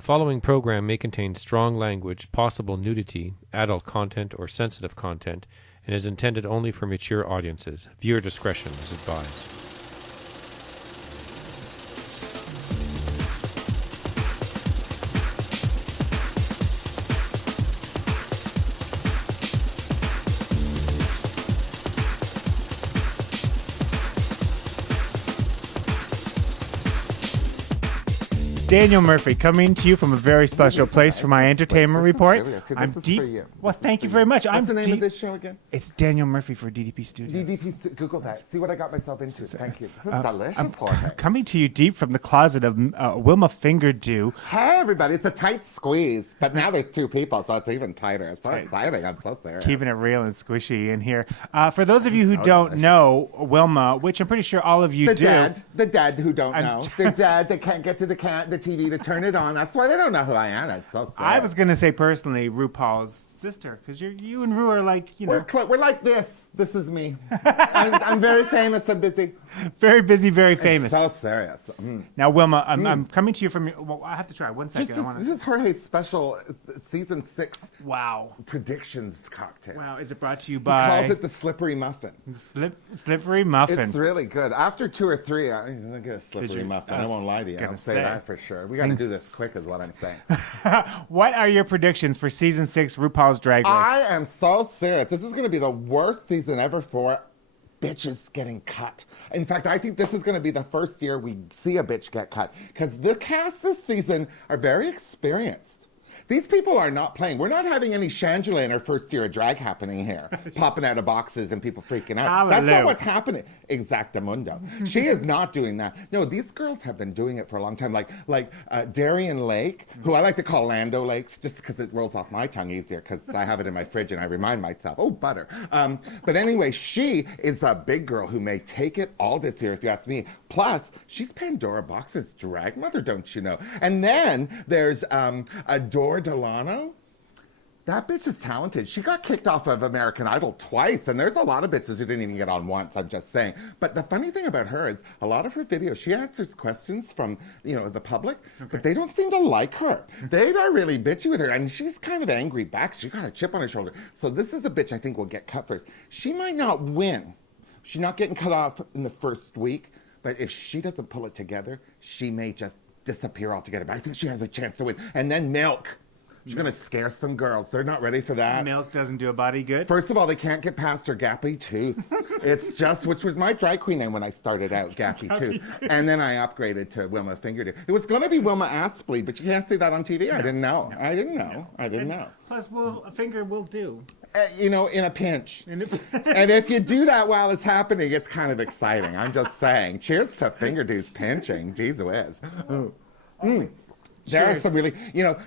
The following program may contain strong language, possible nudity, adult content, or sensitive content, and is intended only for mature audiences. Viewer discretion is advised. Daniel Murphy coming to you from a very special place for my entertainment report. I'm deep. Well, thank you very much. What's the name of this show again? It's Daniel Murphy for DDP Studios. DDP, Google that. See what I got myself into. Thank you. This is delicious, Jorge. Coming to you deep from the closet of Wilma Fingerdoo. Hey, everybody. It's a tight squeeze, but now there's two people, so it's even tighter. It's so exciting. I'm so serious. Keeping it real and squishy in here. For those of you who don't know Wilma, which I'm pretty sure all of you do. The dad who don't know. The dad that can't get to the TV to turn it on. That's why they don't know who I am. That's so sad. I was going to say personally RuPaul's sister, because you and Ru are like, you know. We're like this. This is me. I'm very famous and busy. Very busy, very famous. It's so serious. Now, Wilma, I'm coming to you from your... Well, I have to try. 1 second. This is Jorge's special season 6 predictions cocktail. Wow. Is it brought to you by... He calls it the slippery muffin. Slippery muffin. It's really good. After 2 or 3, I'm going to get a slippery muffin. I won't lie to you. I'll say that for sure. We got to do this quick is what I'm saying. What are your predictions for season 6 RuPaul's Drag Race? I am so serious. This is going to be the worst season ever for bitches getting cut. In fact, I think this is going to be the first year we see a bitch get cut, because the cast this season are very experienced. These people are not playing. We're not having any Shangela in her first year of drag happening here, popping out of boxes and people freaking out. Hallelujah. That's not what's happening. Exactamundo. She is not doing that. No, these girls have been doing it for a long time. Like Darien Lake, who I like to call Lando Lakes, just because it rolls off my tongue easier, because I have it in my fridge and I remind myself, oh, butter. But anyway, she is a big girl who may take it all this year, if you ask me. Plus, she's Pandora Box's drag mother, don't you know? And then there's Adore Delano. That bitch is talented. She got kicked off of American Idol twice, and there's a lot of bitches who didn't even get on once, I'm just saying. But the funny thing about her is a lot of her videos, she answers questions from, the public, but they don't seem to like her. They are really bitchy with her, and she's kind of angry back. She got a chip on her shoulder. So this is a bitch I think will get cut first. She might not win. She's not getting cut off in the first week, but if she doesn't pull it together, she may just disappear altogether. But I think she has a chance to win. And then Milk. She's going to scare some girls. They're not ready for that. Milk doesn't do a body good? First of all, they can't get past her gappy tooth. It's just, which was my drag queen name when I started out, gappy tooth. And then I upgraded to Wilma Fingerdoo. It was going to be Wilma Asply, but you can't see that on TV. I didn't know. I didn't know. Plus, a finger will do. In a pinch. And if you do that while it's happening, it's kind of exciting. I'm just saying. Cheers to Fingerdoo's pinching. Jeez whiz. There are some really,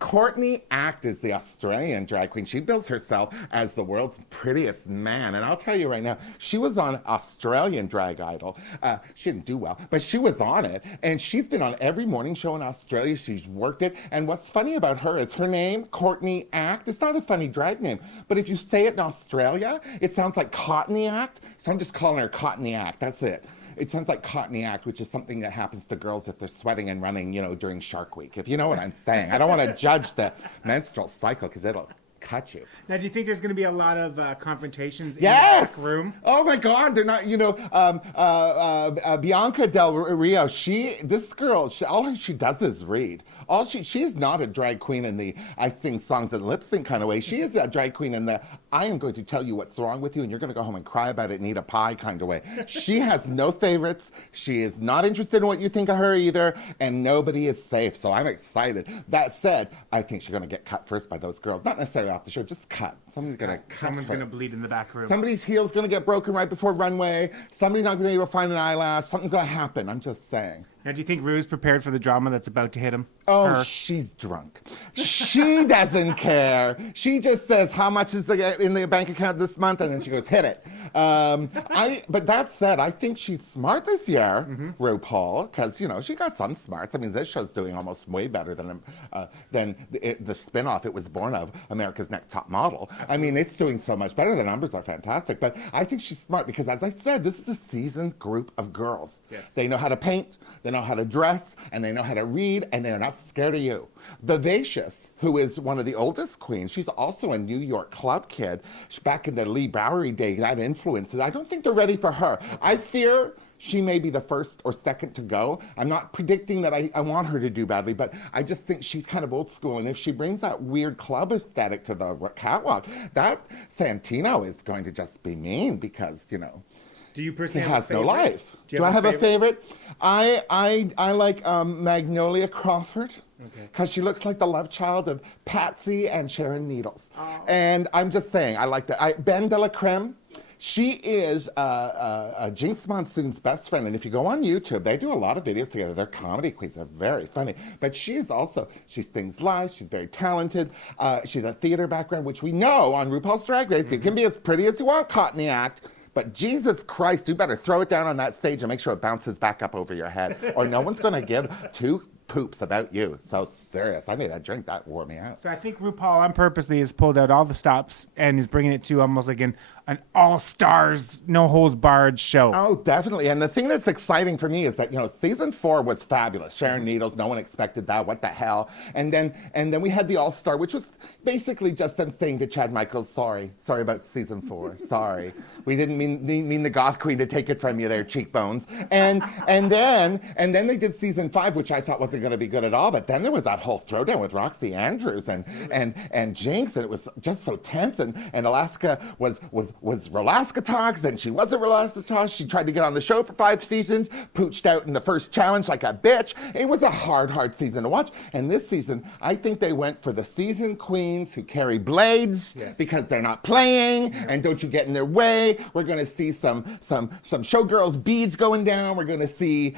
Courtney Act is the Australian drag queen. She built herself as the world's prettiest man. And I'll tell you right now, she was on Australian Drag Idol. She didn't do well, but she was on it. And she's been on every morning show in Australia. She's worked it. And what's funny about her is her name, Courtney Act. It's not a funny drag name, but if you say it in Australia, it sounds like Courtney Act. So I'm just calling her Courtney Act. That's it. It sounds like Courtney Act, which is something that happens to girls if they're sweating and running, during Shark Week. If you know what I'm saying. I don't want to judge the menstrual cycle because it'll cut you. Now, do you think there's going to be a lot of confrontations in the back room? Oh my God, they're not. Bianca Del Rio. This girl, all she does is read. She's not a drag queen in the I sing songs and lip sync kind of way. She is a drag queen in the I am going to tell you what's wrong with you and you're going to go home and cry about it and eat a pie kind of way. She has no favorites. She is not interested in what you think of her either, and nobody is safe. So I'm excited. That said, I think she's going to get cut first by those girls. Not necessarily off the show, just cut. Someone's going to bleed in the back room. Somebody's heel's going to get broken right before runway. Somebody's not going to be able to find an eyelash. Something's going to happen. I'm just saying. Now, do you think Ru's prepared for the drama that's about to hit him? Oh, she's drunk. She doesn't care. She just says, how much is in the bank account this month? And then she goes, hit it. But that said, I think she's smart this year, RuPaul, because, she got some smarts. I mean, this show's doing almost way better than the spinoff it was born of, America's Next Top Model. I mean, it's doing so much better. The numbers are fantastic. But I think she's smart because, as I said, this is a seasoned group of girls. Yes. They know how to paint, they know how to dress, and they know how to read, and they're not scared of you. Vivacious, who is one of the oldest queens, she's also a New York club kid. She's back in the Lee Bowery day, that influences. I don't think they're ready for her. I fear she may be the first or second to go. I'm not predicting that I want her to do badly, but I just think she's kind of old school. And if she brings that weird club aesthetic to the catwalk, that Santino is going to just be mean because, you know, Do you he personally has have a no favorite? life. Do Do I have a favorite? I like Magnolia Crawford because she looks like the love child of Patsy and Sharon Needles. And I'm just saying, I like that. Ben de la Creme. She is Jinx Monsoon's best friend, and if you go on YouTube, they do a lot of videos together. They're comedy queens. They're very funny. But she sings live. She's very talented. She has a theater background, which we know on RuPaul's Drag Race. You can be as pretty as you want, Courtney Act. But Jesus Christ, you better throw it down on that stage and make sure it bounces back up over your head, or no one's going to give two poops about you. So serious. I need a drink. That wore me out. So I think RuPaul on purposely has pulled out all the stops and is bringing it to almost like an all-stars, no-holds-barred show. Oh, definitely. And the thing that's exciting for me is that, you know, season 4 was fabulous. Sharon Needles, no one expected that. What the hell? And then we had the All-Star, which was basically just them saying to Chad Michaels, sorry about season 4. Sorry. We didn't mean the goth queen to take it from you there, cheekbones. And then they did season 5, which I thought wasn't going to be good at all. But then there was that whole throwdown with Roxy Andrews and Jinx, and it was just so tense. And Alaska was Rolaska Talks, then she wasn't Rolaska Talks. She tried to get on the show for 5 seasons, pooched out in the first challenge like a bitch. It was a hard season to watch. And this season, I think they went for the seasoned queens who carry blades because they're not playing, and don't you get in their way. We're gonna see some showgirls beads going down. We're gonna see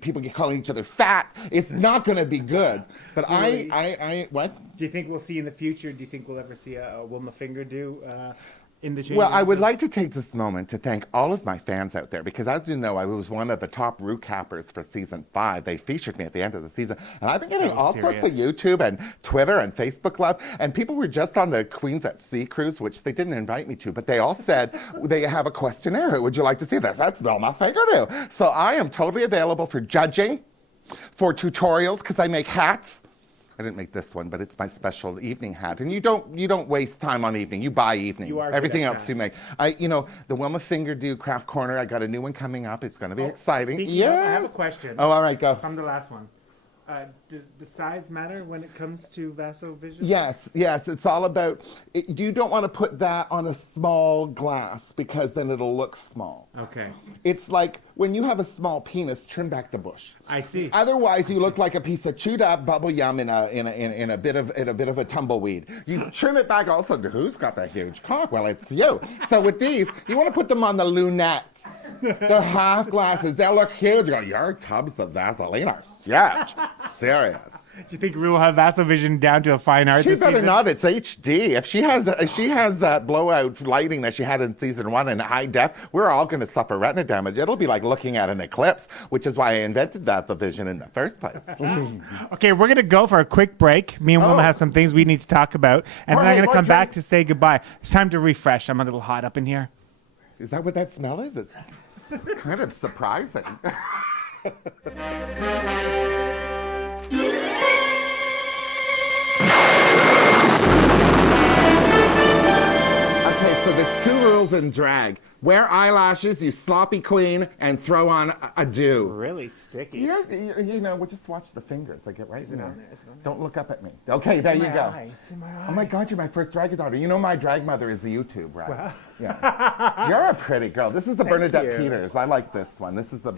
people calling each other fat. It's not gonna be good. But I what? Do you think we'll see in the future, do you think we'll ever see a Wilma Fingerdoo in the change? Well, I would like to take this moment to thank all of my fans out there, because as you know, I was one of the top recappers for season 5. They featured me at the end of the season, and I've been getting all sorts of YouTube and Twitter and Facebook love, and people were just on the Queens at Sea cruise, which they didn't invite me to, but they all said they have a questionnaire. Who would you like to see this? That's Wilma Fingerdoo. So I am totally available for judging, for tutorials, because I make hats. I didn't make this one, but it's my special evening hat. And you don't waste time on evening. You buy evening. You are Everything good at else you make. The Wilma Fingerdoo Craft Corner, I got a new one coming up. It's going to be exciting. Speaking of, I have a question. Oh, all right, go. From the last one. Does the size matter when it comes to Vasovision? Yes. It's all about, you don't want to put that on a small glass because then it'll look small. Okay. It's like when you have a small penis, trim back the bush. I see. Otherwise, you look like a piece of chewed up bubble gum in a bit of a tumbleweed. You trim it back. Also, who's got that huge cock? Well, it's you. So with these, you want to put them on the lunettes. They're half glasses. They'll look huge. You go, your tubs of Vaseline are huge. Serious. Do you think Rue will have Vasovision down to a fine art She this better season? not. It's HD. If she has that blowout lighting that she had in season 1 in high def, we're all going to suffer retina damage. It'll be like looking at an eclipse, which is why I invented Vasovision in the first place. Okay, we're going to go for a quick break. Me and Wilma have some things we need to talk about, and then I'm going to come back to say goodbye. It's time to refresh. I'm a little hot up in here. Is that what that smell is? It's kind of surprising. Okay, so there's 2 rules in drag. Wear eyelashes, you sloppy queen, and throw on a do. Really sticky. We'll just watch the fingers. They get right in there. on there? Is it on there? Don't look up at me. Okay, there you go. It's in my eye. Oh my God, you're my first drag daughter. You know my drag mother is the YouTube, right? Wow. Yeah. You're a pretty girl. This is the Bernadette you. Peters. I like this one. This is the.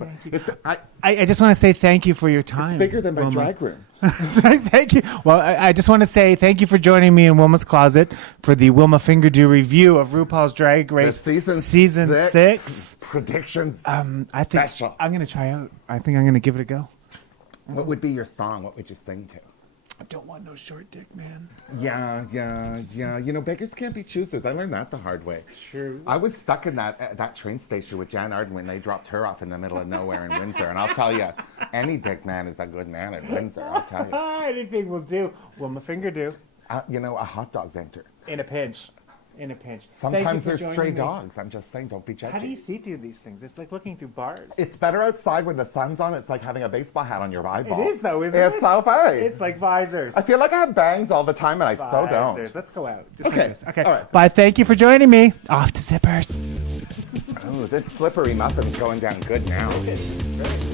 I just want to say thank you for your time. It's bigger than my Wilma. drag room. Thank you. Well, I just want to say thank you for joining me in Wilma's Closet for the Wilma Fingerdoo review of RuPaul's Drag Race season 6. Predictions. I think Special. I'm going to try out. I think I'm going to give it a go. What would be your song? What would you sing to? I don't want no short dick, man. Yeah. Beggars can't be choosers. I learned that the hard way. True. I was stuck in that train station with Jan Arden when they dropped her off in the middle of nowhere in Windsor. And I'll tell you, any dick man is a good man in Windsor, I'll tell you. Anything will do. Wilma Fingerdoo. a hot dog vendor. In a pinch. In a pinch. Sometimes there's stray dogs. I'm just saying, don't be judgy. How do you see through these things? It's like looking through bars. It's better outside when the sun's on. It's like having a baseball hat on your eyeball. It is, though, isn't it? It's so funny. It's like visors. I feel like I have bangs all the time, and I so don't. Let's go out. Just Okay. like this. Okay. All right. Bye. Thank you for joining me. Off to Zippers. Oh, this slippery muffin's going down good now. It's great.